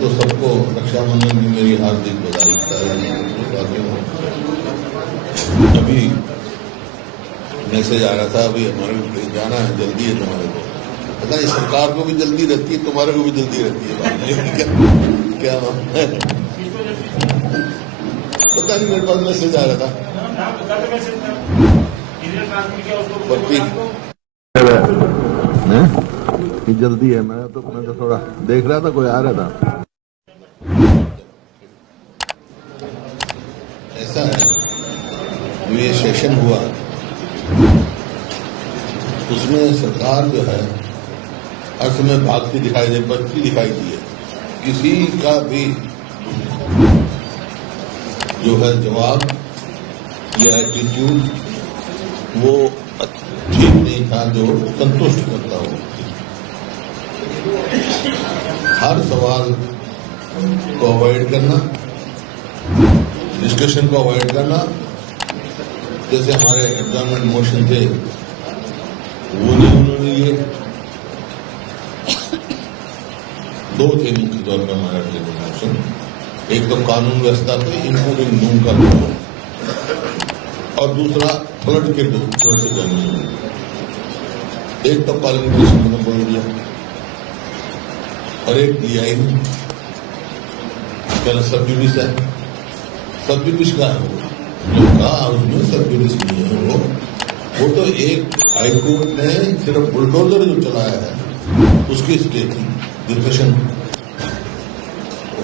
तो सबको रक्षाबंधन की मेरी हार्दिक बधाई। अभी मैसेज आ रहा था, अभी हमारे को कहीं जाना है, जल्दी है तुम्हारे को। पता नहीं सरकार को भी जल्दी रहती है, तुम्हारे को भी जल्दी रहती है। क्या पता नहीं, मेरे पास मैसेज आ रहा था। जल्दी है, मैं तो थोड़ा देख रहा था, कोई आ रहा था। ऐसा है, ये सेशन हुआ, उसमें सरकार जो है हर समय भागती दिखाई बचती दिखाई दी है। किसी का भी जो है जवाब या एटीट्यूड वो ठीक नहीं था जो संतुष्ट करता हो। हर सवाल को अवॉइड करना, डिस्कशन को अवॉइड करना। जैसे हमारे एडजॉर्नमेंट मोशन थे वो नहीं उन्होंने लिए। दो थे मुख्य तौर पर हमारे एडजॉर्नमेंट मोशन, एक तो कानून व्यवस्था पे इंक्लूडिंग नून का लोगों, और दूसरा फ्लड के फ्लड से जमीन। एक तो पार्लियामेंट में बोल दिया और एक दिया ही नहीं। सब जुडिस है, सब जुडिस का है वो, कहा उसमें सब जुडिस नहीं है। वो तो एक हाईकोर्ट ने सिर्फ बुलडोजर जो चलाया है उसकी स्टे थी, डिस्कशन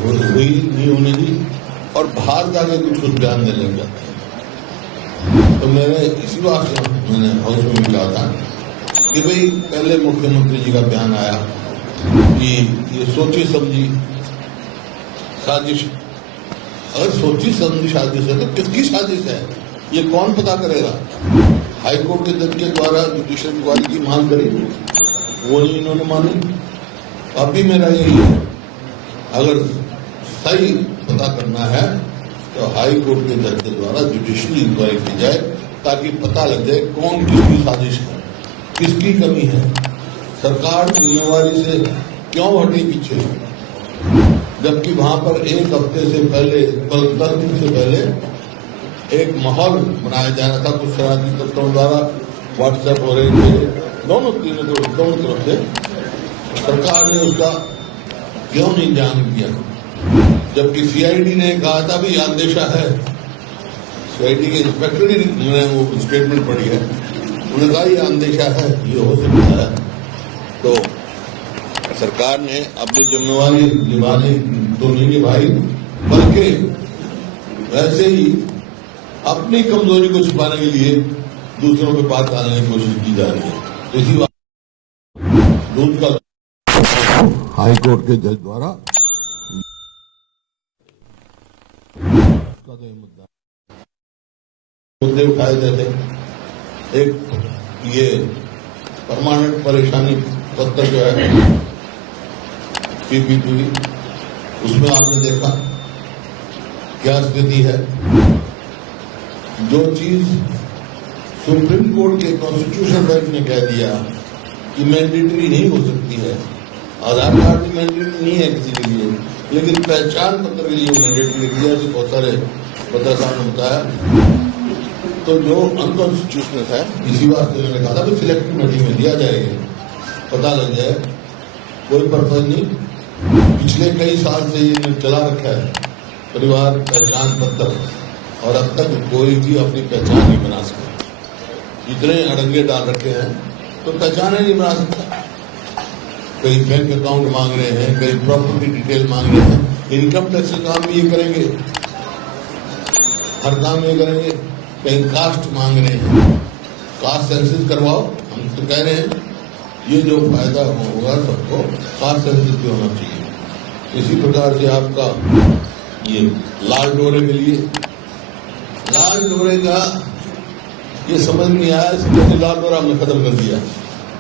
हुई नहीं होने दी, और बाहर जाके कुछ बयान देने लग जाता है। तो मैंने इसी बात से मैंने हाउस में भी कहा था कि भाई पहले मुख्यमंत्री जी का बयान आया कि ये सोची समझी साजिश। अगर सोची समझी साजिश है तो किसकी साजिश है ये कौन पता करेगा? हाईकोर्ट के जज के द्वारा जुडिशियल इंक्वायरी की मांग करी, वो नहीं इन्होंने मानी। अब भी मेरा यही है, अगर सही पता करना है तो हाई कोर्ट के जज के द्वारा जुडिशियल इंक्वायरी की जाए, ताकि पता लग जाए कौन किसकी साजिश है, किसकी कमी है। सरकार जिम्मेवारी से क्यों हटी पीछे, जबकि वहां पर एक हफ्ते से पहले, 10 दिन से पहले एक माहौल बनाया जा रहा था कुछ शरारती तत्वों द्वारा, व्हाट्सएप हो रहे थे दोनों तरफ से। सरकार ने उसका क्यों नहीं ध्यान किया, जबकि सीआईडी ने कहा था भी अंदेशा है। सीआईडी के इंस्पेक्टर ही ने वो स्टेटमेंट पढ़ी है, उन्होंने कहा ये अंदेशा है, ये हो सकता है। तो सरकार ने अपनी जिम्मेवारी निभाने तो नहीं निभाई, बल्कि वैसे ही अपनी कमजोरी को छिपाने के लिए दूसरों के पास डालने की कोशिश की जा रही है। तो इसी बात दूध का हाईकोर्ट के जज द्वारा मुद्दे उठाए जाते। एक ये परमानेंट परेशानी पत्र जो है पीपीपी, उसमें आपने देखा क्या स्थिति है। जो चीज सुप्रीम कोर्ट के कॉन्स्टिट्यूशन बेंच ने कह दिया कि मैंडेटरी नहीं हो सकती है, आधार कार्ड भी मैंडेटरी नहीं है किसी के लिए, लेकिन पहचान पत्र के लिए मैंडेटरी लिख दिया, बहुत सारे पत्रकार ने बताया। तो जो अनकॉन्स्टिट्यूशनल है, इसी बात से मैंने कहा था कि सिलेक्ट कमेटी में दिया जाएगा, पता लग जाए। कोई पर्पज नहीं, पिछले कई साल से ये चला रखा है परिवार पहचान पत्र, और अब तक कोई भी अपनी पहचान नहीं बना सकता। इतने अड़ंगे डाल रखे हैं तो पहचान ही नहीं बना सकता। कई बैंक अकाउंट मांग रहे हैं, कई प्रॉपर्टी डिटेल मांग रहे हैं, इनकम टैक्स का काम भी ये करेंगे, हर काम ये करेंगे। कहीं कास्ट मांग रहे हैं, कास्ट सेंसिस करवाओ, हम तो कह रहे हैं ये जो फायदा होगा सबको कास्ट सेंसिस भी होना चाहिए। इसी प्रकार से आपका ये लाल डोरे के लिए, लाल डोरे का ये समझ नहीं आया, इसलिए लाल डोरा हमने खत्म कर दिया।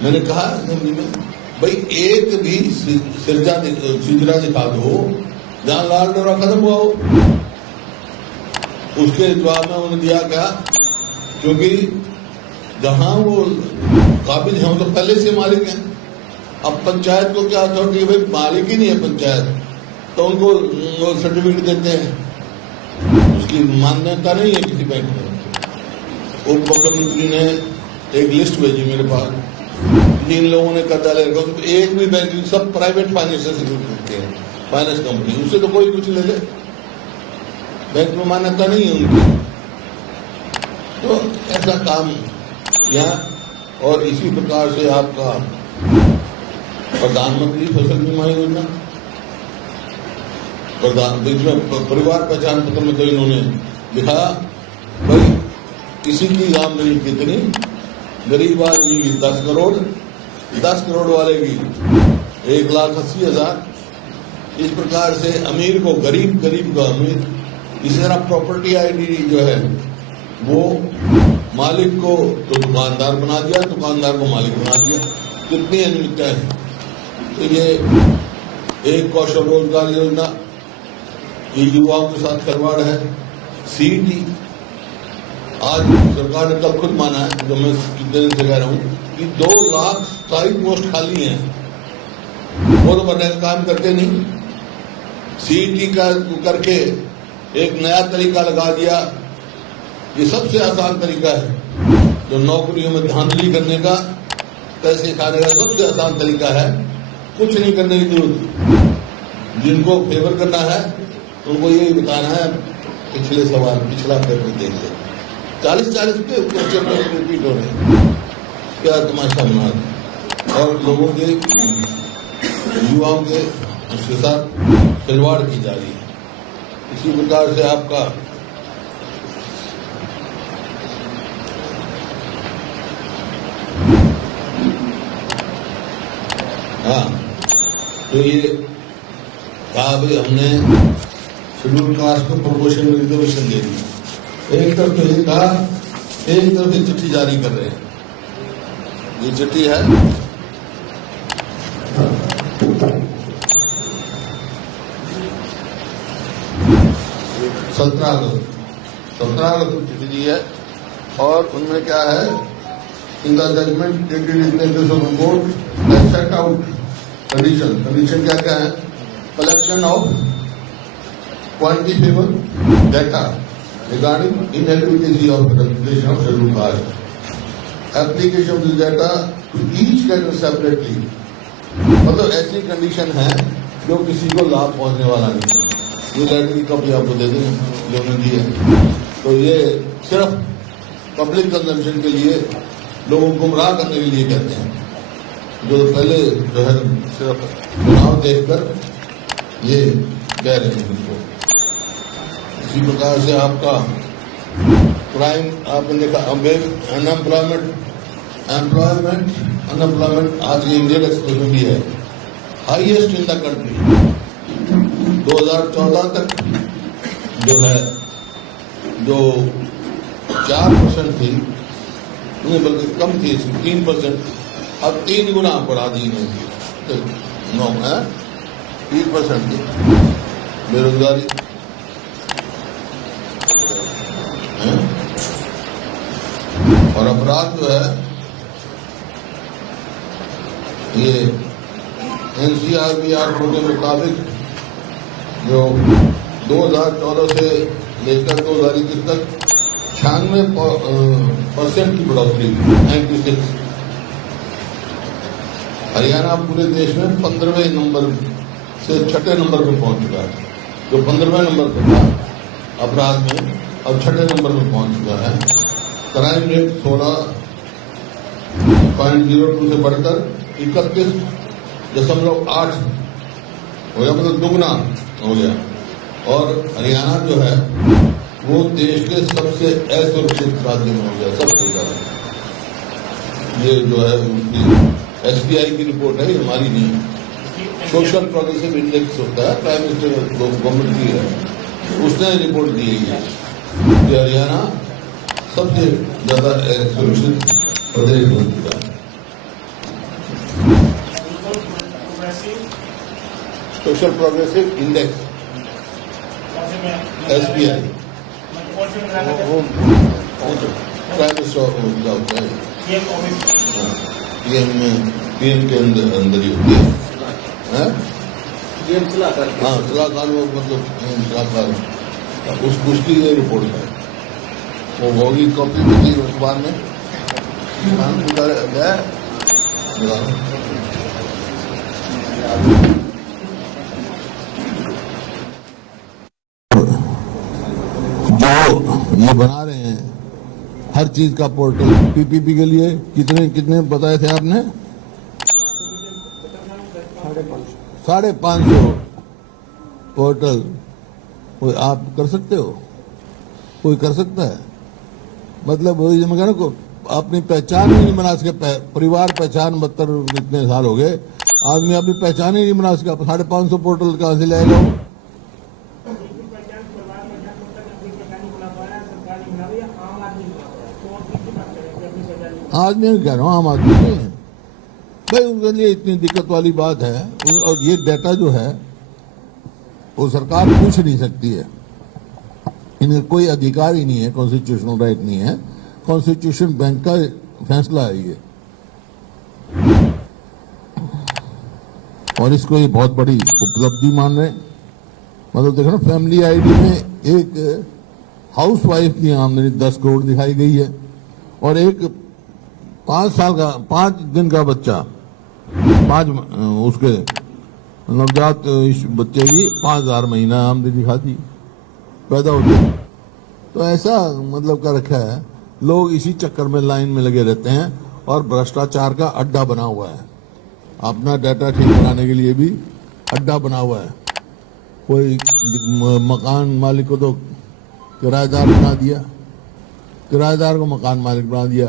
मैंने कहा असेंबली में, भाई एक भी सिजरा दिखा दो जहां लाल डोरा खत्म हुआ हो। उसके जवाब में उन्होंने दिया क्या, क्योंकि जहां वो काबिल है तो पहले से मालिक हैं। अब पंचायत को क्या अथॉरिटी है, भाई मालिक ही नहीं है पंचायत, तो उनको वो सर्टिफिकेट देते हैं, उसकी मान्यता नहीं है किसी बैंक में। उप मुख्यमंत्री ने एक लिस्ट भेजी मेरे पास, जिन लोगों ने कर्जा ले रखा, तो एक भी बैंक, सब प्राइवेट फाइनेंशियल करते हैं, फाइनेंस कंपनी, उससे तो कोई कुछ ले ले, बैंक में मान्यता नहीं है उनकी। तो ऐसा काम यहाँ, और इसी प्रकार से आपका प्रधानमंत्री फसल बीमा योजना, परिवार पहचान पत्र में तो इन्होंने लिखा भाई किसी की आमदनी कितनी, गरीब आदमी की 10 करोड़, 10 करोड़ वाले की 1,80,000, इस प्रकार से अमीर को गरीब, गरीब को अमीर। इसी तरह प्रॉपर्टी आईडी जो है वो मालिक को तो दुकानदार बना दिया, दुकानदार को मालिक बना दिया। कितनी अनियमितता है। तो ये एक कौशल रोजगार योजना, ये युवाओं के साथ खिलवाड़ है। सीईटी, आज सरकार ने कल खुद माना है, जो मैं कितने दिन से कह रहा हूं, कि 2 लाख स्थायी पोस्ट खाली हैं, वो तो भरने का काम करते नहीं। सीईटी का करके एक नया तरीका लगा दिया, ये सबसे आसान तरीका है, जो नौकरियों में धांधली करने का, पैसे खाने का सबसे आसान तरीका है। कुछ नहीं करने की जरूरत, जिनको फेवर करना है उनको यही बताना है, पिछले सवाल, पिछला पेपर देख ले, 40-40 के क्वेश्चन रिपीट हो रहे, क्या तमाशा बना, और लोगों के, युवाओं के उसके साथ खिलवाड़ की जा रही है। इसी प्रकार से आपका तो ये कहा भाई हमने शेड्यूल कास्ट को प्रमोशन में रिजर्वेशन दे दी। एक तरफ तो ये कहा, एक तरफ ये चिट्ठी जारी कर रहे हैं। ये चिट्ठी है 17 अगस्त को चिट्ठी दी है, और उनमें क्या है, in the judgement dated in the case of court set out condition क्या क्या है, collection of quantifiable data regarding ineligibility of calculation of schedule caste, application of this data to each category separately. मतलब ऐसी condition है जो किसी को लाभ पहुंचने वाला नहीं है। ये लेटर की कॉपी आपको दे देंगे जो उन्होंने दी है। तो ये सिर्फ पब्लिक कंजम्पशन के लिए, लोगों को गुमराह करने के लिए कहते हैं, जो पहले जो है सिर्फ चुनाव देखकर ये कह रहे हैं उनको। इसी प्रकार से आपका क्राइम, आपने देखा, अनएम्प्लॉयमेंट आज ये इंडियन एक्सप्रेस में भी है, हाईएस्ट इन द कंट्री। 2014 तक जो है, जो 4% थी, नहीं बल्कि कम थी, 3%, अब 3 गुना बढ़ा दी इन्होंने, 9 है 3% की बेरोजगारी है। और अपराध जो है, ये एनसीआरबी के मुताबिक जो 2014 से लेकर 2021 तक 96% की बढ़ोतरी, 96। हरियाणा पूरे देश में 15वें नंबर से 6ठे नंबर पर पहुंच चुका है। जो 15वें नंबर पर था अपराध में, अब 6ठे नंबर पर पहुंच चुका है। क्राइम रेट 16.02 से बढ़कर 31.8 हो गया, मतलब दुगना हो गया। और हरियाणा जो है वो देश के सबसे असुरक्षित राज्य में हो गया, सबसे ज्यादा। ये जो है SBI की रिपोर्ट है, हमारी नहीं है। सोशल प्रोग्रेसिव इंडेक्स होता है, प्राइम मिनिस्टर गवर्नमेंट की है, उसने रिपोर्ट दी है कि हरियाणा सबसे ज्यादा सुरक्षित प्रदेश बन चुका है। Social progressive index SBI, prime minister होता है, पीएम के अंदर ही होती है। हाँ सलाहकार वो मतलब सलाहकार उसकी ये रिपोर्ट है, वो होगी कॉपी भी थी अखबार में। जो ये बना रहे हैं हर चीज का पोर्टल पीपीपी के लिए कितने बताए थे आपने? 550 पोर्टल। कोई आप कर सकते हो? कोई कर सकता है? मतलब वही मैं कह रहा हूं, अपनी पहचान ही नहीं बना सके। परिवार पहचान 72 इतने साल हो गए, आदमी अपनी पहचान ही नहीं बना सका। 550 पोर्टल कहां से लाएगा वो? आदमी कह रहा हूँ, आम आदमी नहीं है भाई, उनके लिए इतनी दिक्कत वाली बात है। और ये डाटा जो है वो सरकार पूछ नहीं सकती है, इन्हें कोई अधिकार ही नहीं है, कॉन्स्टिट्यूशनल राइट नहीं है, कॉन्स्टिट्यूशन बैंक का फैसला है ये। और इसको ये बहुत बड़ी उपलब्धि मान रहे हैं। मतलब देखो ना, फैमिली आईडी में एक हाउस वाइफ की आमदनी 10 करोड़ दिखाई गई है, और एक 5 दिन का बच्चा, उसके नवजात बच्चे की 5,000 महीना आमदनी दिखाती पैदा होती। तो ऐसा मतलब कर रखा है, लोग इसी चक्कर में लाइन में लगे रहते हैं और भ्रष्टाचार का अड्डा बना हुआ है। अपना डाटा ठीक कराने के लिए भी अड्डा बना हुआ है। कोई मकान मालिक को तो किराएदार बना दिया, किराएदार को मकान मालिक बना दिया।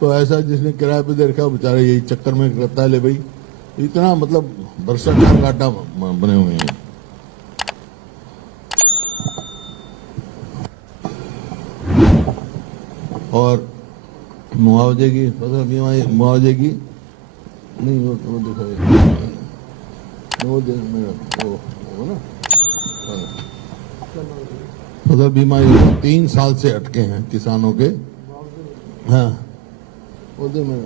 तो ऐसा जिसने किराए पे दे रखा बेचारा यही चक्कर में करता है। ले भाई, इतना मतलब भ्रष्टाचार का अड्डा बने हुए हैं। और मुआवजे की फसल बीमा, मुआवजे की नहीं वो देखो, वो ना फसल बीमा 3 साल से अटके हैं किसानों के। हाँ वो दे, मैं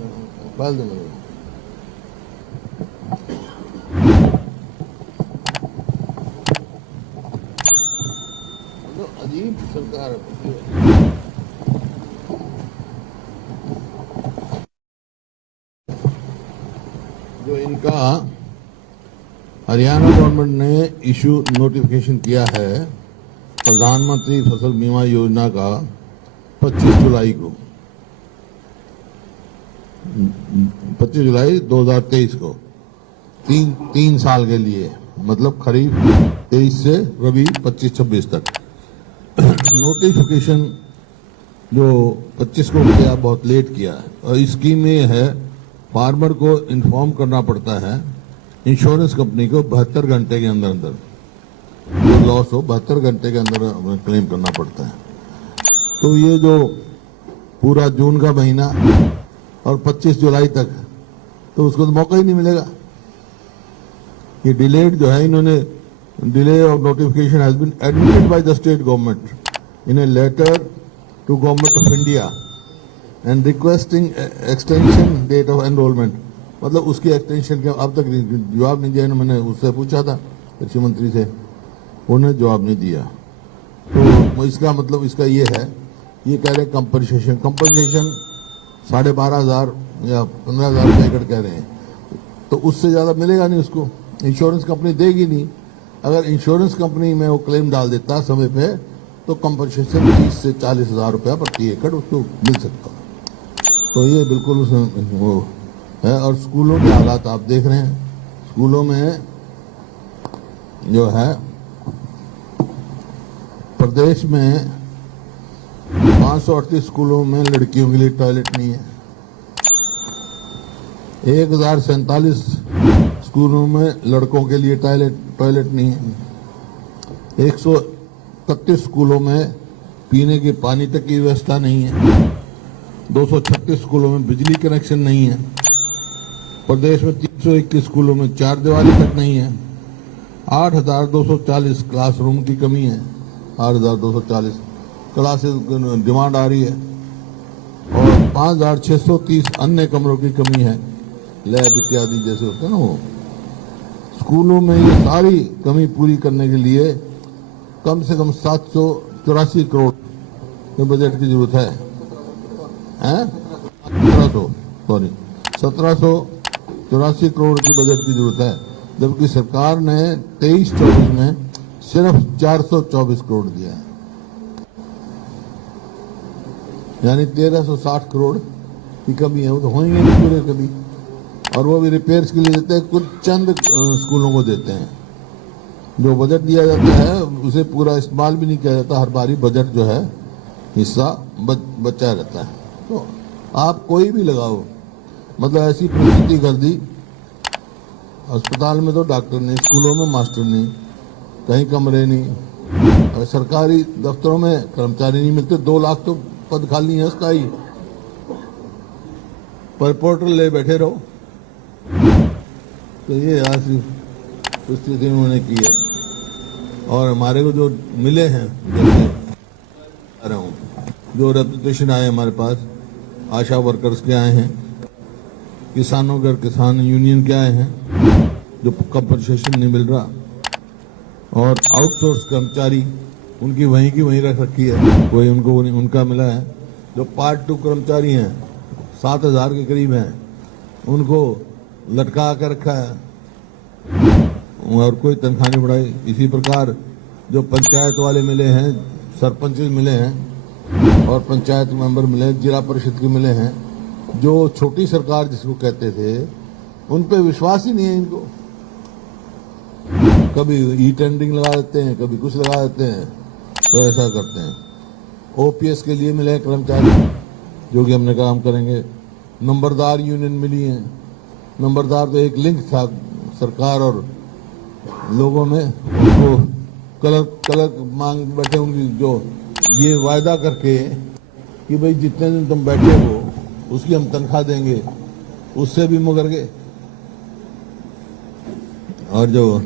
फाइल दे मेरे। अजीब सरकार है। जो इनका हरियाणा गवर्नमेंट ने इशू नोटिफिकेशन किया है प्रधानमंत्री फसल बीमा योजना का 25 जुलाई को, 25 जुलाई 2023 को, 3 साल के लिए, मतलब खरीफ 23 से रबी 25-26 तक। नोटिफिकेशन जो 25 को किया, बहुत लेट किया है। और इस स्कीम में है, फार्मर को इन्फॉर्म करना पड़ता है इंश्योरेंस कंपनी को 72 घंटे के अंदर अंदर, जो लॉस हो 72 घंटे के अंदर क्लेम करना पड़ता है। तो ये जो पूरा जून का महीना और 25 जुलाई तक, तो उसको तो मौका ही नहीं मिलेगा। ये डिलेड जो है, इन्होंने delay of notification has been admitted by the state government in a letter to government of India and requesting extension date of enrolment. मतलब उसकी एक्सटेंशन का अब तक जवाब नहीं दिया। मैंने उससे पूछा था कृषि मंत्री से, उन्होंने जवाब नहीं दिया। तो इसका मतलब इसका ये है, ये कह रहे हैं कंपनसेशन 12,500 या 15,000 रुपये एकड़ कह रहे हैं, तो उससे ज़्यादा मिलेगा नहीं उसको, इंश्योरेंस कंपनी देगी नहीं। अगर इंश्योरेंस कंपनी में वो क्लेम डाल देता समय पे, तो कंपनसेशन 30 से 40,000 रुपया प्रति एकड़ उसको मिल सकता। तो ये बिल्कुल वो है। और स्कूलों के हालात आप देख रहे हैं, स्कूलों में जो है प्रदेश में 538 स्कूलों में लड़कियों के लिए टॉयलेट नहीं है, 1047 स्कूलों में लड़कों के लिए टॉयलेट नहीं है, 131 स्कूलों में पीने के पानी तक की व्यवस्था नहीं है, 236 स्कूलों में बिजली कनेक्शन नहीं है, प्रदेश में 321 स्कूलों में 4 दीवारी तक नहीं है, 8,240 क्लासरूम की कमी है, 8,240 क्लासेस डिमांड आ रही है, और 5,630 अन्य कमरों की कमी है, लैब इत्यादि जैसे होते हैं ना वो। स्कूलों में ये सारी कमी पूरी करने के लिए कम से कम 784 करोड़ के बजट की जरूरत है, 1784 करोड़ की बजट की जरूरत है, जबकि सरकार ने 23-24 में सिर्फ 424 करोड़ दिया है, यानी 1360 करोड़ की कमी है। वो तो होंगे नहीं पूरे कभी, और वो भी रिपेयर्स के लिए देते हैं, कुछ चंद स्कूलों को देते हैं। जो बजट दिया जाता है उसे पूरा इस्तेमाल भी नहीं किया जाता, हर बारी बजट जो है हिस्सा बचा रहता है। तो आप कोई भी लगाओ, मतलब ऐसी परिस्थिति कर दी, अस्पताल में तो डॉक्टर नहीं, स्कूलों में मास्टर नहीं, कहीं कमरे नहीं, और सरकारी दफ्तरों में कर्मचारी नहीं मिलते। 2 लाख तो पद खाली है उसका ही, पर पोर्टल ले बैठे रहो। तो ये ऐसी स्थिति उन्होंने की है। और हमारे को जो मिले हैं, जो रेपुटेशन आए हमारे पास, आशा वर्कर्स के आए हैं, किसानों के किसान यूनियन के आए हैं, जो कंपनसेशन नहीं मिल रहा, और आउटसोर्स कर्मचारी उनकी वहीं की वहीं रख रखी है, कोई उनको उनका मिला है। जो पार्ट 2 कर्मचारी हैं 7000 के करीब हैं, उनको लटका कर रखा है और कोई तनख्वाह नहीं बढ़ाई। इसी प्रकार जो पंचायत वाले मिले हैं, सरपंच मिले हैं और पंचायत मेंबर मिले हैं, जिला परिषद के मिले हैं, जो छोटी सरकार जिसको कहते थे, उन पे विश्वास ही नहीं है इनको। कभी ई टेंडरिंग लगा देते हैं, कभी कुछ लगा देते हैं, तो ऐसा करते हैं। ओपीएस के लिए मिले कर्मचारी जो कि हमने काम करेंगे। नंबरदार यूनियन मिली है। नंबरदार तो एक लिंक था सरकार और लोगों में, उनको कलर मांग बैठे, उनकी जो ये वायदा करके कि भाई जितने दिन तुम बैठे हो उसकी हम तनख्वाह देंगे, उससे भी मुकर गए। और जो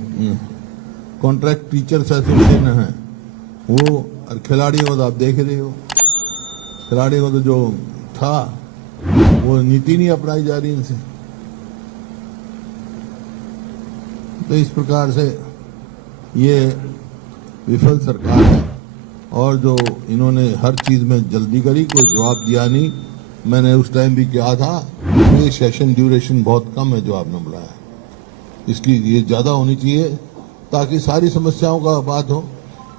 कॉन्ट्रैक्ट टीचर्स एसोसिएशन है वो, और खिलाड़ियों को तो आप देख रहे हो, खिलाड़ियों को तो जो था वो नीति नहीं अपनाई जा रही इनसे। तो इस प्रकार से ये विफल सरकार है, और जो इन्होंने हर चीज में जल्दी करी, कोई जवाब दिया नहीं। मैंने उस टाइम भी कहा था ये सेशन ड्यूरेशन बहुत कम है जो आपने बुलाया, इसकी ये ज्यादा होनी चाहिए ताकि सारी समस्याओं का बात हो।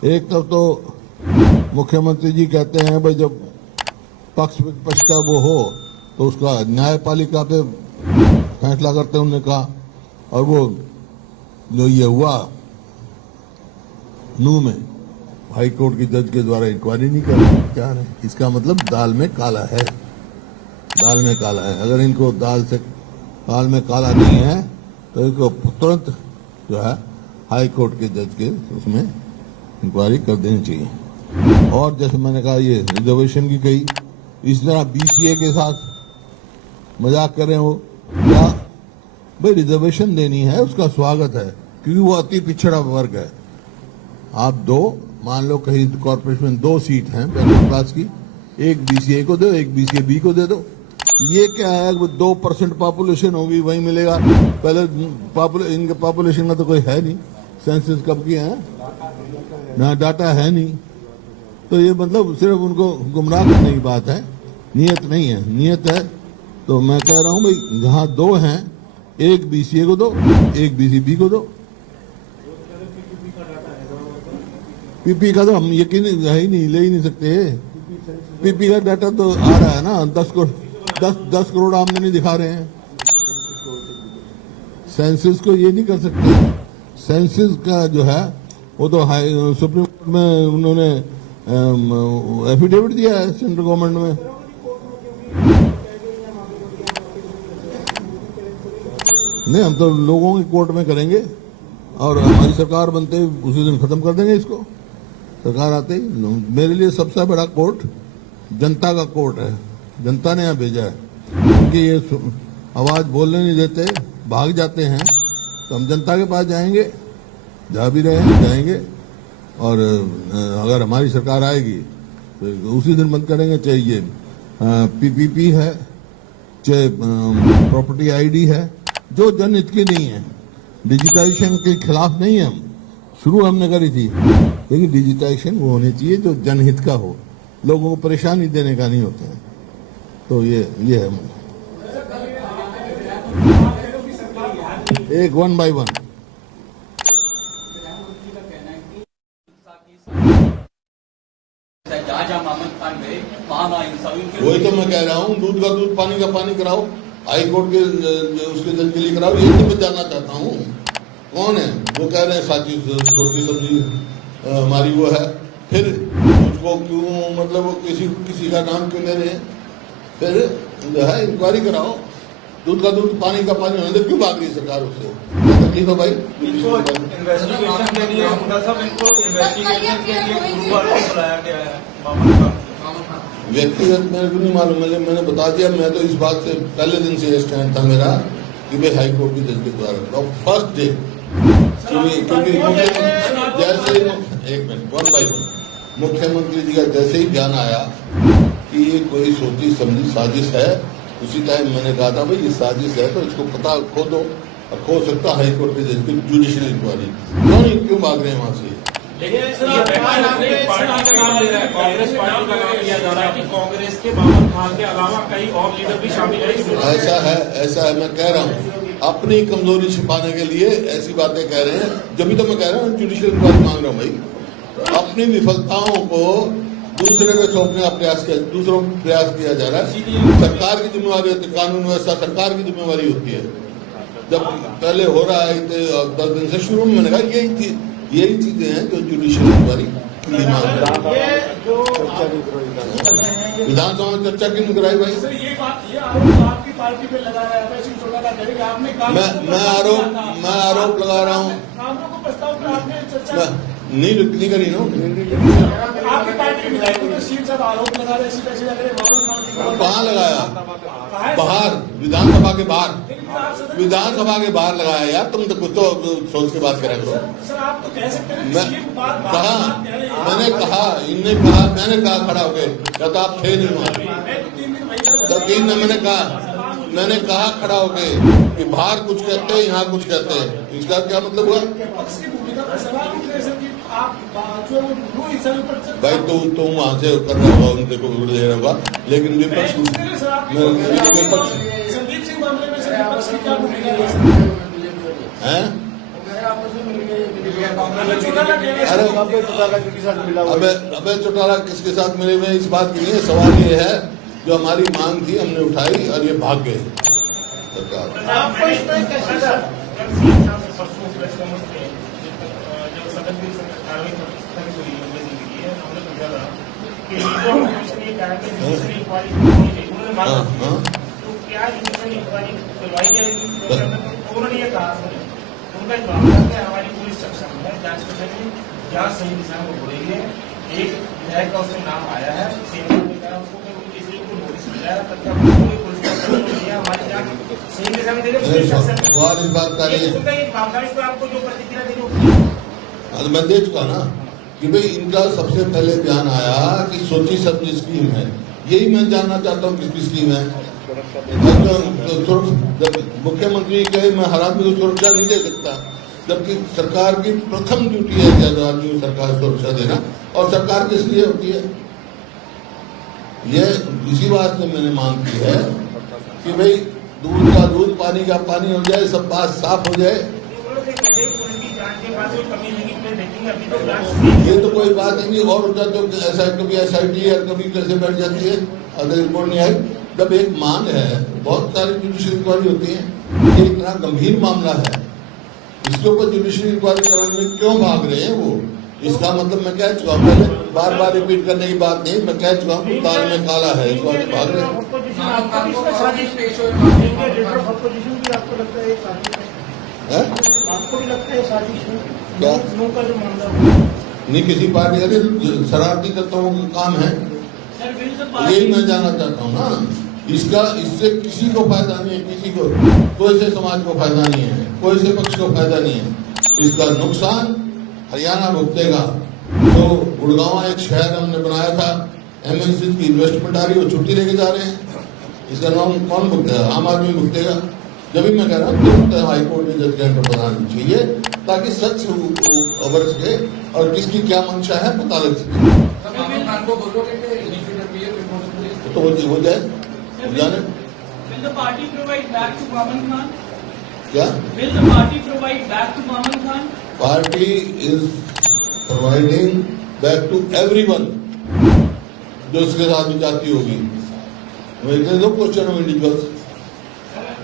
एक तरफ तो मुख्यमंत्री जी कहते हैं भाई जब पक्ष विपक्ष का वो हो तो उसका न्यायपालिका पे फैसला करते हैं, उन्होंने कहा। और वो जो ये हुआ नू में, हाई कोर्ट के जज के द्वारा इंक्वायरी नहीं कर रहे, इसका मतलब दाल में काला है, दाल में काला है। अगर इनको दाल में काला नहीं है तो इनको तुरंत जो है हाई कोर्ट के जज के उसमें इंक्वायरी कर देनी चाहिए। और जैसे मैंने कहा ये रिजर्वेशन की कही, इस तरह बीसीए के साथ मजाक कर रहे हो क्या? भाई रिजर्वेशन देनी है, उसका स्वागत है, क्योंकि वो अति पिछड़ा वर्ग है। आप दो, मान लो कहीं कॉर्पोरेशन में 2 सीट हैं बैकवर्ड क्लास की, एक बीसीए को दो, एक बीसीए बी को दे दो। ये क्या है, 2% पॉपुलेशन होगी वही मिलेगा। पहले इनके पॉपुलेशन का तो कोई है नहीं, सेंसस कब की है ना, डाटा है नहीं। तो ये मतलब सिर्फ उनको गुमराह करने की बात है, नियत नहीं है। नियत है तो मैं कह रहा हूं भाई जहां 2 हैं, एक बीसीए को दो, एक बीसीबी को दो। पीपी का तो हम यकीन है ही नहीं, ले ही नहीं सकते। पीपी का डाटा तो आ रहा है ना, 10 करोड़ आमदनी दिखा रहे हैं। सेंसस को ये नहीं कर सकते। सेंसस का जो है वो तो सुप्रीम कोर्ट में उन्होंने एफिडेविट दिया है सेंट्रल गवर्नमेंट में। नहीं, हम तो लोगों के कोर्ट में करेंगे और हमारी सरकार बनते ही उसी दिन खत्म कर देंगे इसको। सरकार आते ही मेरे लिए सबसे बड़ा कोर्ट जनता का कोर्ट है, जनता ने यहाँ भेजा है। क्योंकि ये आवाज बोलने नहीं देते, भाग जाते हैं, तो हम जनता के पास जाएंगे, जा भी रहे हैं, जाएंगे। और अगर हमारी सरकार आएगी तो उसी दिन बंद करेंगे, चाहे ये पीपीपी है, चाहे प्रॉपर्टी आईडी है, जो जनहित की नहीं है, डिजिटाइजेशन के खिलाफ नहीं है हम, शुरू हमने करी थी, लेकिन डिजिटाइजेशन वो होनी चाहिए जो जनहित का हो, लोगों को परेशानी देने का नहीं होता है। तो ये है एक 1 by 1। वही तो मैं कह रहा हूँ, दूध का दूध पानी का पानी कराओ, हाई कोर्ट के उसके जज के लिए कराओ। ये तो मैं जानना चाहता हूँ कौन है वो कह रहे हैं साची छोटी सब्जी हमारी वो है, फिर उसको क्यों मतलब वो किसी का नाम क्यों ले रहे हैं? फिर जो है इंक्वायरी कराओ, दूध का दूध पानी का पानी होने दे, क्यों भाग रही सरकार उससे? तकलीफ है भाई। व्यक्तिगत मेरे को नहीं मालूम, मैंने बता दिया, मैं तो इस बात से पहले दिन से स्टैंड था मेरा कि भाई हाई कोर्ट की जज के द्वारा फर्स्ट डे, क्योंकि जैसे एक मिनट 1 by 1 मुख्यमंत्री जी का जैसे ही बयान आया कि ये कोई सोची समझी साजिश है, उसी टाइम मैंने कहा था भाई ये साजिश है तो इसको पता खो दो, और खो सकता हाई कोर्ट के जज की जुडिशियल इंक्वायरी। क्यों भाग रहे हैं वहां से? कांग्रेस पार्टी का नाम लिया जा रहा है कि कांग्रेस के बाबर खान के अलावा कई और लीडर भी शामिल है। ऐसा है, मैं कह रहा हूँ अपनी कमजोरी छिपाने के लिए ऐसी बातें कह रहे हैं। जब भी तो मैं कह रहा हूँ जुडिशियल इंक्वायरी मांग रहा हूँ भाई। अपनी विफलताओं को दूसरे पे थोपने का दूसरों को प्रयास किया जा रहा है। सरकार की जिम्मेवारी होती है, कानून व्यवस्था सरकार की जिम्मेवारी होती है। जब पहले हो रहा है 10 दिन से शुरू में मैंने कहा यही चीजें हैं जो जुडिशियल इंक्वायरी विधानसभा में चर्चा क्यों कराई भाई? ये आपकी पार्टी पे लगा रहा है, मैं आरोप लगा रहा हूँ, नहीं करी ना। आपकी पार्टी के विधायकों ने सीट सब आरोप लगा रहे हैं, कहाँ लगाया? बाहर, विधानसभा के बाहर लगाया यार। तुम तो कुछ तो सोच के बात करें करो। सर आप तो कह सकते हैं मैंने कहा खड़ा हो गए, कहता आप थे नहीं वहां। 3 में मैंने कहा खड़ा हो गए कि बाहर कुछ कहते हैं, यहाँ कुछ कहते हैं, इसका क्या मतलब हुआ? भाई तुम वहां से कर रहा होगा, उनके को दे रहा होगा, लेकिन विपक्ष है। अबे चौटाला किसके साथ मिले हुए इस बात की नहीं है। सवाल ये है जो हमारी मांग थी हमने उठाई और ये भाग गए सरकार। हमारी पूरी सक्षम है, जांच सही दिशा में हो रही है। एक विधायक का उसमें नाम आया है, उसको किसी को नोटिस मिला है, हमारी जांच सही दिशा में दे रही है। आपको जो प्रतिक्रिया देनी मैं दे चुका ना कि भाई इनका सबसे पहले बयान आया कि सोची समझी स्कीम है। यही मैं जानना चाहता हूँ किसकी स्कीम है। जब मुख्यमंत्री कहे मैं हर आदमी को सुरक्षा नहीं दे सकता, जबकि सरकार की प्रथम ड्यूटी है हर आदमी को सरकार सुरक्षा देना, और सरकार किस लिए होती है? ये इसी बात से मैंने मांग की है कि भाई दूध का दूध पानी का पानी हो जाए, सब बात साफ हो जाए। ये तो कोई बात नहीं, और होता तो ऐसा कभी SIT या कभी कैसे बैठ जाती है, अगर रिपोर्ट नहीं आई। जब एक मांग है, बहुत सारी जुडिशियल इंक्वायरी होती है, ये इतना गंभीर मामला है, इसके ऊपर जुडिशियल इंक्वायरी कराने में क्यों भाग रहे हैं वो? इसका मतलब मैं कह चुका हूँ, बार बार रिपीट करने की बात नहीं, मैं कह चुका हूँ दाल में काला है, इस बात भाग रहे हैं। आपको भी लगता है साजिश क्या? का जो मामला नहीं, किसी पार्टी का शरारती तत्वों का काम है, यही मैं जानना चाहता हूँ ना। इससे किसी को फायदा नहीं है, किसी को, कोई से समाज को फायदा नहीं है, कोई से पक्ष को फायदा नहीं है। इसका नुकसान हरियाणा भुगतेगा। तो गुड़गांव एक शहर हमने बनाया था, MNC की इन्वेस्टमेंट आ रही है, वो छुट्टी लेके जा रहे हैं, इसका नाम कौन भुगतेगा? आम आदमी भुगतेगा। जब भी मैं कह रहा हूँ तुरंत हाईकोर्ट में जज पर बनाना चाहिए ताकि सच उभर सके और किसकी क्या मंशा है पता लग सके। तो हो जाए जाने। Will the party provide back to Maman Khan? क्या Will the party provide back to Maman Khan? Party is providing back to everyone जो इसके साथ भी जाती होगी। No question of individuals.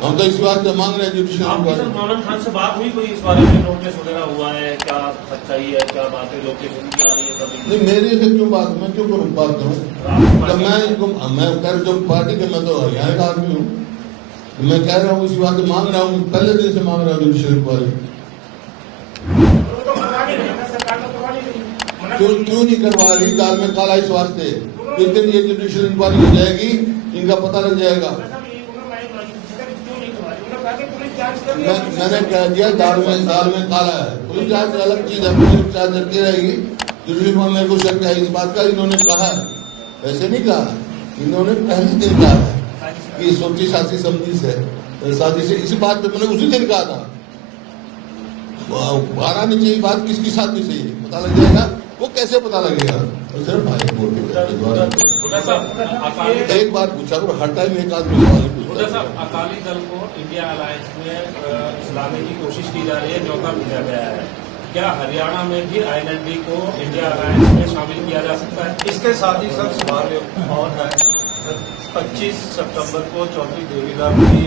हम तो इस बात से मांग रहे हैं जुडिशियल आपकी सर मामन खान से बात हुई कोई इस बारे में नोटिस वगैरह हुआ है क्या सच्चाई है क्या बात है लोकेशन की आ रही है कभी नहीं मेरे से क्यों बात मैं क्यों करूँ बात करूँ जब मैं इनको मैं कह जो पार्टी के मैं तो हरियाणा का आदमी हूँ मैं कह रहा हूँ इसी बात से मांग रहा हूँ पहले दिन से मांग रहा हूँ जुडिशियल इंक्वायरी। क्यों नहीं करवा रही दाल में काला इस वास्ते जिस दिन ये जुडिशियल इंक्वायरी हो जाएगी इनका पता लग जाएगा। मैंने कह दिया दाल में काला है पुलिस जांच अलग चीज है पुलिस जांच चलती रहेगी। जुडिशियल में मेरे को शक है इस बात का इन्होंने कहा है ऐसे नहीं कहा इन्होंने पहले दिन कहा है कि सोची साथी समझी से साथी से इसी बात पे मैंने उसी दिन कहा था बारह नहीं चाहिए बात किसकी साथी से पता लग जाएगा वो कैसे पता लगेगा सिर्फ हाईकोर्ट के द्वारा। एक बार पूछा करो हर टाइम एक आदमी सवाल पूछता है। अकाली दल को इंडिया अलायंस में लाने की कोशिश की जा रही है न्योता भेजा गया है क्या हरियाणा में भी INLD को इंडिया अलायंस में शामिल किया जा सकता है? इसके साथ ही सर सवाल और है 25 सितंबर को चौधरी देवीलाल की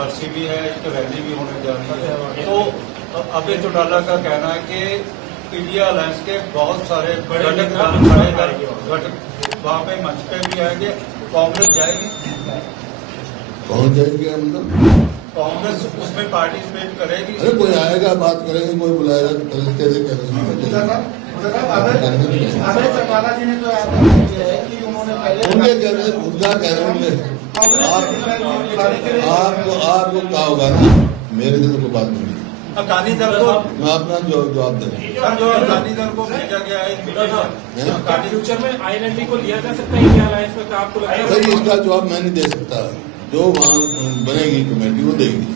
बरसी भी है एक रैली भी होने जा रही है। तो अभय चौटाला का कहना है कि इंडिया अलायंस के बहुत सारे घटक वहाँ पे मंच पे भी आएंगे कांग्रेस जाएगी कौन जाएगी मतलब कांग्रेस उसमें पार्टिसिपेट करेगी। अरे कोई आएगा बात करेंगे कोई बुलाएगा कैसे अभय चौटाला जी ने तो ऐसा किया है कि उन्होंने पहले उनके कहने उनका कह रहे आपको क्या होगा ना मेरे से तो कोई बात नहीं अकाली दल को मैं अपना जवाब दे सर जो अकाली दल को भेजा गया है फ्यूचर में INLD को लिया जा सकता है इंडिया अलायंस में आपको लगता है? सर इसका जवाब मैं नहीं दे सकता जो वहाँ बनेगी कमेटी वो देगी।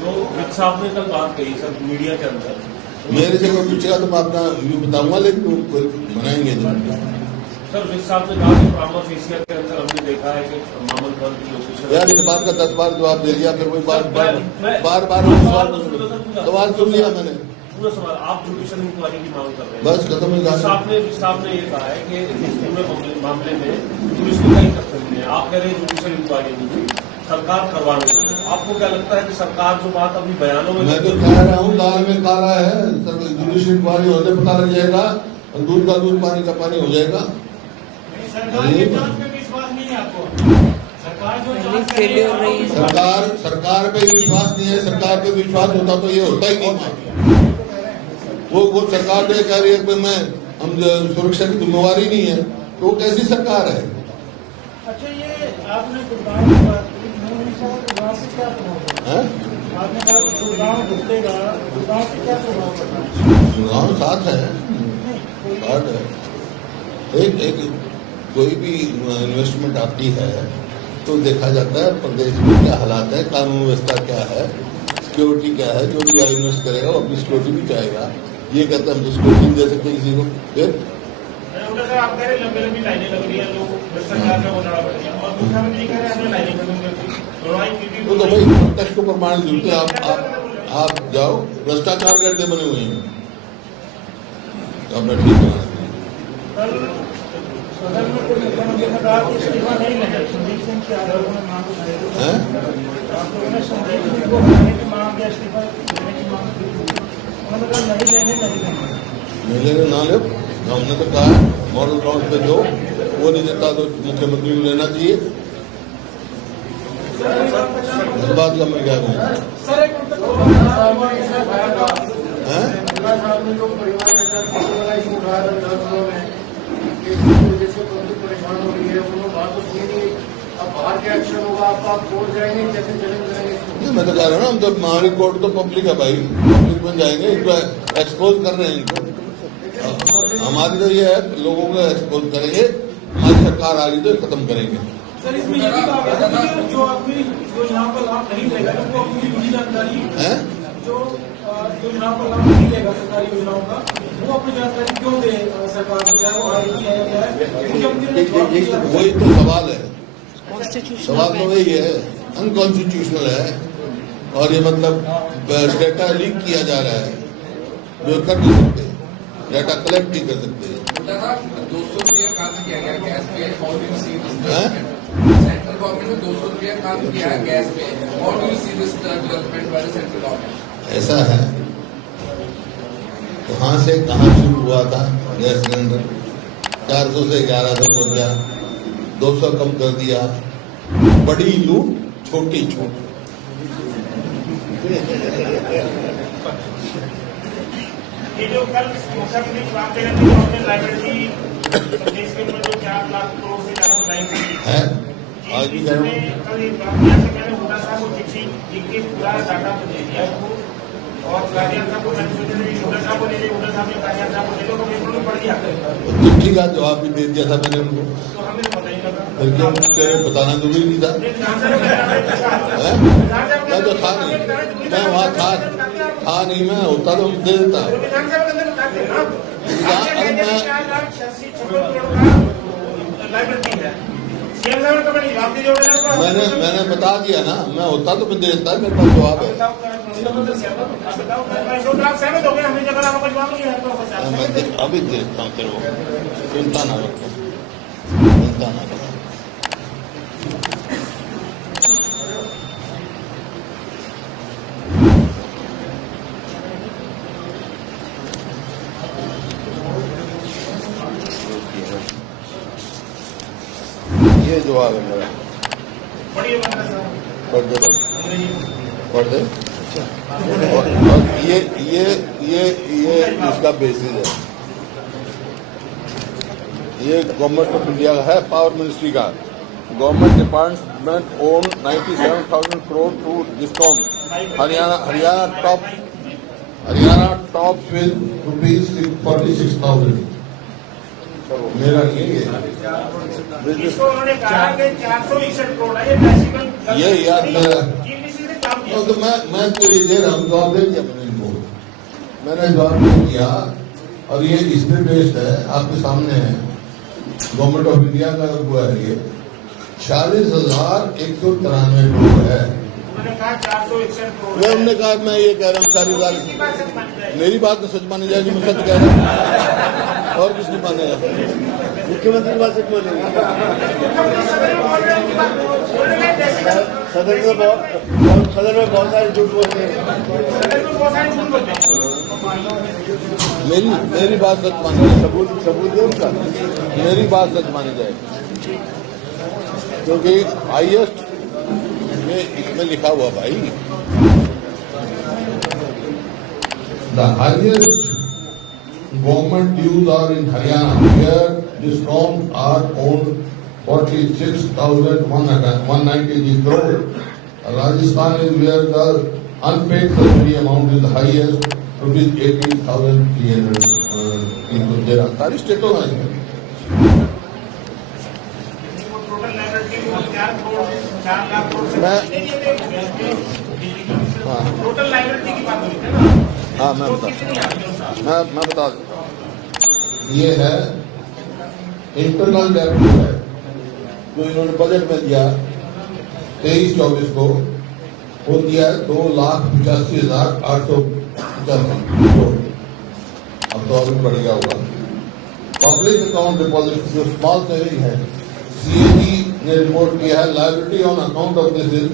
जो वित्त साहब ने कल बात कही सर मीडिया के अंदर मेरे से कोई पूछेगा तो मैं अपना व्यू बताऊंगा लेकिन कोई बनाएंगे जरूर। सर वित्त साहब ने कहा कि प्रामा फेसिया के अंदर हमने देखा है कि मामन खान की लोकेशन यार इस बात का 10 बार जवाब दे दिया फिर वही बार सवाल सुन लिया मैंने पूरा सवाल आप जुडिशियल इंक्वायरी की मांग कर रहे हैं बस खत्म हो वित्त साहब ने ये कहा है कि इस पूरे मामले में पुलिस को कहीं तक नहीं है आप कह रहे हैं जुडिशियल इंक्वायरी नहीं सरकार करवाने आपको क्या लगता है कि सरकार जो बात अभी बयानों में मैं तो कह रहा हूँ दाल में काला है जुडिशियल इंक्वायरी होने पता लग जाएगा और दूध का दूध पानी का पानी हो जाएगा। सरकार की जांच पे विश्वास नहीं है आपको सरकार जो जांच कर रही है सरकार पे विश्वास नहीं है सरकार पे विश्वास होता तो ये होता ही नहीं वो सरकार जो कह रही है कि मैं हम सुरक्षा की जिम्मेवारी नहीं है तो वो कैसी सरकार है। अच्छा ये आपने गुड़गांव की बात की गुड़गांव से क्या प्रभाव हैं? आपने कहा गुड़गांव घुसेगा गुड़गांव से क्या प्रभाव पड़ना गाँव साथ है एक कोई भी इन्वेस्टमेंट आती है तो देखा जाता है प्रदेश में क्या हालात है कानून व्यवस्था क्या है सिक्योरिटी क्या है जो भी इन्वेस्ट करेगा वो अपनी सिक्योरिटी भी चाहेगा ये कहते हैं हम तो सिक्योरिटी नहीं दे सकते किसी को फिर आप कह रहे लंबी लाइनें लग रही है लोग भ्रष्टाचार में वो लड़ा पड़ गया और मुख्यमंत्री कह रहे हैं लाइनें खत्म कर दी वो तो भाई प्रत्यक्ष को प्रमाण जरूरत है आप जाओ भ्रष्टाचार के अड्डे बने हुए हैं अपना ठीक बना सदन में कोई मुख्यमंत्री ने कहा कि इस्तीफा नहीं लेंगे संदीप सिंह के आरोप में मांग उठाई आप लोगों ने संदीप सिंह को हटाने की मांग या इस्तीफा देने की मांग की उन्होंने कहा नहीं लेंगे ना ले हमने तो कहा मॉडल ग्राउंड पे जो वो नहीं देता तो मुख्यमंत्री को लेना चाहिए इस बात का मैं क्या परेशान हो रही है बात तो सुनी नहीं अब बाहर क्या एक्शन होगा आप कोर्ट जाएंगे कैसे चैलेंज करेंगे। मैं तो कह रहा हूँ ना हम तो हमारी कोर्ट तो पब्लिक है भाई पब्लिक बन जाएंगे इनको एक्सपोज कर रहे हैं इनको हमारी तो ये है लोगों को एक्सपोज करेंगे हमारी सरकार आ रही तो खत्म करेंगे। सर इसमें ये भी कहा गया था कि जो आदमी योजनाओं का लाभ नहीं लेगा तो वो अपनी निजी जानकारी हैं? जो योजनाओं का लाभ नहीं लेगा सरकारी योजनाओं का वो अपनी जानकारी क्यों दे सरकार को, चाहे वो आएगी है क्या है, मुख्यमंत्री ने जवाब दिया। वही तो सवाल है, सवाल तो वही है, अनकॉन्स्टिट्यूशनल है और ये मतलब डेटा लीक किया जा रहा है जो कर नहीं सकते, डेटा कलेक्ट नहीं कर सकते। 200 रुपया काम किया गया गैस पे और भी हैं? सेंट्रल गवर्नमेंट ने 200 रुपया काम किया है गैस पे और भी see this development by the central government. ऐसा है, कहाँ से कहाँ शुरू हुआ था गैस सिलेंडर, 400 से 1100 पहुंचा, 200 कम कर दिया, बड़ी लूट छोटी छूट। ये जो कल मुख्यमंत्री जवाब दे रहे थे, जो हमने लाइब्रेरी प्रदेश के अंदर जो 4 लाख करोड़ से ज्यादा बताई थी है आज भी कह रहा हूं। कल एक जवाब दिया था, मैंने हुड्डा साहब को चिट्ठी लिख के पूरा डाटा को दे दिया उसको, और कादियान साहब को मैंने सोचा था हुड्डा साहब को दे दिया, हुड्डा साहब ने कादियान साहब को दे दो, तो पेपर में पढ़ दिया चिट्ठी का जवाब भी दे दिया था मैंने उनको, तो हमें तो पता ही लगा। फिर क्यों तेरे बताना जरूरी नहीं था? हैं? मैं तो था नहीं, मैं वहाँ था नहीं, मैं होता तो दे देता। विधानसभा के अंदर बताते हैं ना, लाइब्रेरी है, सीएम साहब ने कभी नहीं जवाब दिया। मैंने बता दिया ना, मैं होता तो मैं दे देता, मेरे पास जवाब है। आप सहमत हो गए, हमें जगह आपका जवाब नहीं है तो मैं अभी दे देता हूँ तेरे को, चिंता ना रखो, चिंता ना रखो। ये जवाब है मेरा, बड़ी बात है पढ़ दे भाई, पढ़ दे। और ये इसका बेसिस है, ये गवर्नमेंट ऑफ इंडिया का है, पावर मिनिस्ट्री का। Government department own 97,000 crore to discom, Haryana top with ₹46,000। मेरा नहीं है इसको उन्होंने कहा कि 461 करोड़ है, ये मैक्सिमम ये याद मेरा, जीपीसी ने काम किया। तो मैं तो ये दे रहा हूँ, जवाब दे दिया मैंने इनको, मैंने जवाब दे दिया और ये इस पे बेस्ड है, आपके सामने है, गवर्नमेंट ऑफ इंडिया का हुआ है ये 46,193 करोड़ है। उन्होंने कहा 461 करोड़ मैं है। उन्होंने कहा मैं ये कह रहा हूँ 40,000, इसकी बात सच मानी जाएगी। मेरी बात तो सच मानी जाएगी, मैं सच कह रहा हूँ, और किसने मानेगा? मुख्यमंत्री की बात सच मानेगी, मुख्यमंत्री सदन में बोल रहे हैं उनकी बात बोल रहे हैं, जैसे सदन में बहुत सारे झूठ बोलते हैं, सदन में बहुत सारे झूठ बोलते हैं। मेरी बात सच मानी जाए, सबूत दे उनका, मेरी बात सच मानी जाए, क्योंकि हाईएस्ट में इसमें लिखा हुआ भाई, the highest government dues are in Haryana where discoms are owned 46,190 crore. Rajasthan is where the unpaid subsidy amount is the highest, ₹18,300 इनको दे रहा, सारी स्टेटों में है। टोटल लाइब्रेरी 4 करोड़ 4 लाख करोड़ से हाँ टोटल लाइब्रेरी की बात हुई है ना। हाँ मैं तो बता कितनी आती है साहब? मैं बता देता हूँ, ये है इंटरनल डेवलपमेंट है जो इन्होंने बजट में दिया 23-24 को, वो दिया है 2,85,850 करोड़, अब तो अभी बढ़ेगा होगा। पब्लिक अकाउंट डिपॉजिट जो स्मॉल सेविंग है, सीएजी ने रिपोर्ट किया है, liability on account of this is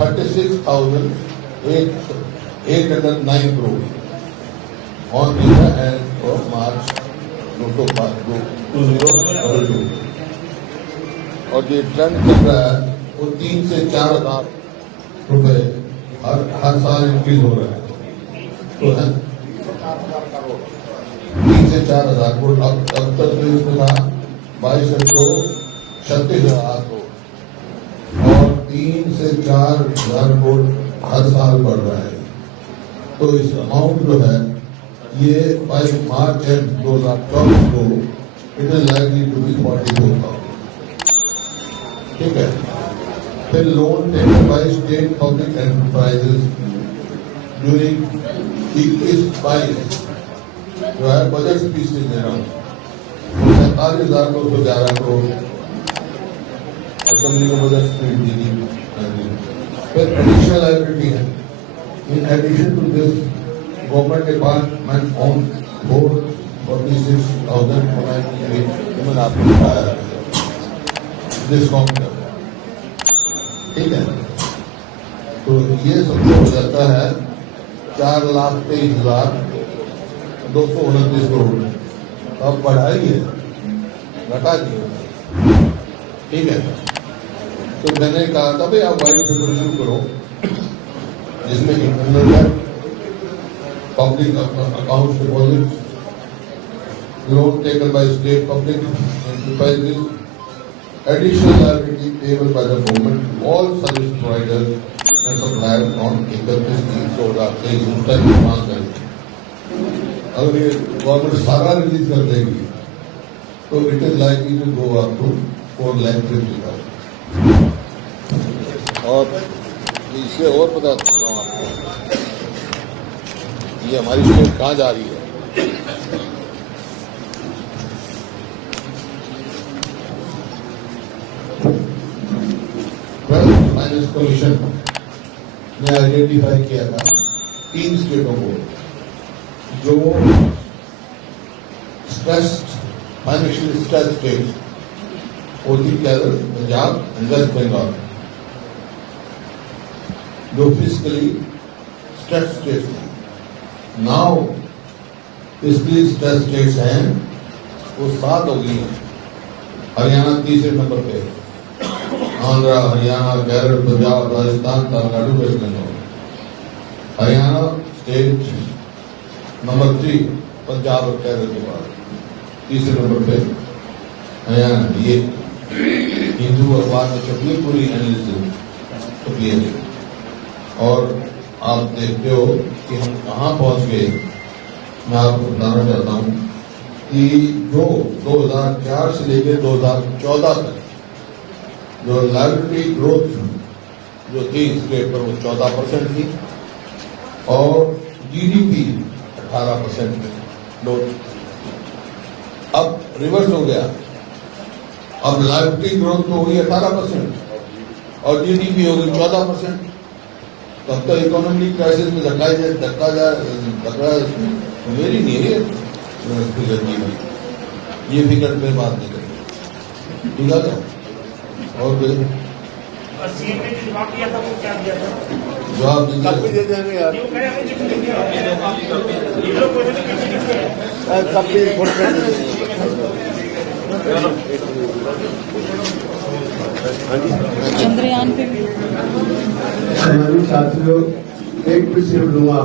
36,809 crore on the end of March 2022, और ये ट्रेंड चल रहा है वो 3 से 4 हज़ार रुपए हर साल इंक्रीज हो रहा है, तो है 3 से 4 हज़ार करोड़। अब तक में इसमें था 22,36,000 करोड़, और 3 से 4 हज़ार करोड़ हर साल बढ़ रहा है, तो इस अमाउंट जो है ये बाय मार्च एंड 2024 को it is likely to be 44,000। ठीक है। फिर loan taken by state public enterprises during 21-22 जो है बजट स्पीच से दे रहा हूँ 47,211 करोड़ असेंबली को बजट स्पीच दी गई। फिर एडिशनल लायबिलिटी है। In addition to this government department on 446,000 आपको बताया डिस्काउंट। ठीक है, तो ये सबसे हो जाता है 4,23,229 करोड़। अब बढ़ाई है, घटा दी। ठीक है, तो मैंने कहा था भाई आप वाइट पेपर इशू करो जिसमें internal debt, public account deposit, loan taken by state public enterprises, additional liability payable by the government, all service providers and suppliers on 31/3/2023 उसका इस्तेमाल करें। अगर ये गवर्नमेंट सारा रिलीज कर देगी तो it is likely to go up to 4,50,000। और इसे और बता सकता हूँ आपको, ये हमारी स्टेट कहाँ जा रही है। फाइनेंस कमीशन ने आइडेंटिफाई किया था 3 स्टेटों को जो स्ट्रेस्ड फाइनेंशियल स्ट्रेस स्टेट होती केरल, पंजाब एंड वेस्ट बंगाल, जो फिजिकली स्ट्रेस स्टेट हैं। नाउ फिजिकली स्ट्रेस स्टेट्स हैं वो 7 हो गई हैं। हरियाणा तीसरे नंबर पे, Andhra, Haryana, Kerala, Punjab, Rajasthan, Tamil Nadu, West Bengal. Haryana state number 3, Punjab और केरल के बाद तीसरे नंबर पे हरियाणा। ये हिंदू अखबार में छपी पूरी एनालिसिस छपी है। और आप देखते हो कि हम कहाँ पहुंच गए। मैं आपको बताना चाहता हूँ कि जो 2004 से लेकर 2014 तक जो लायबिलिटी ग्रोथ जो थी स्टेट पर वो 14% थी और जीडीपी 18% ग्रोथ। अब रिवर्स हो गया, अब लायबिलिटी ग्रोथ तो हुई 18% और जीडीपी हो गई 14%। तब तो इकोनॉमिक क्राइसिस में धक्का मेरी नहीं है फिगर की, ये फिगर पे बात नहीं करेंगे। ठीक है, और सीएम ने जो जवाब दिया था वो क्या दिया था? जवाब दे देंगे यार। ये लोग चंद्रयान पे साथियों एक भी सिर्फ लूंगा।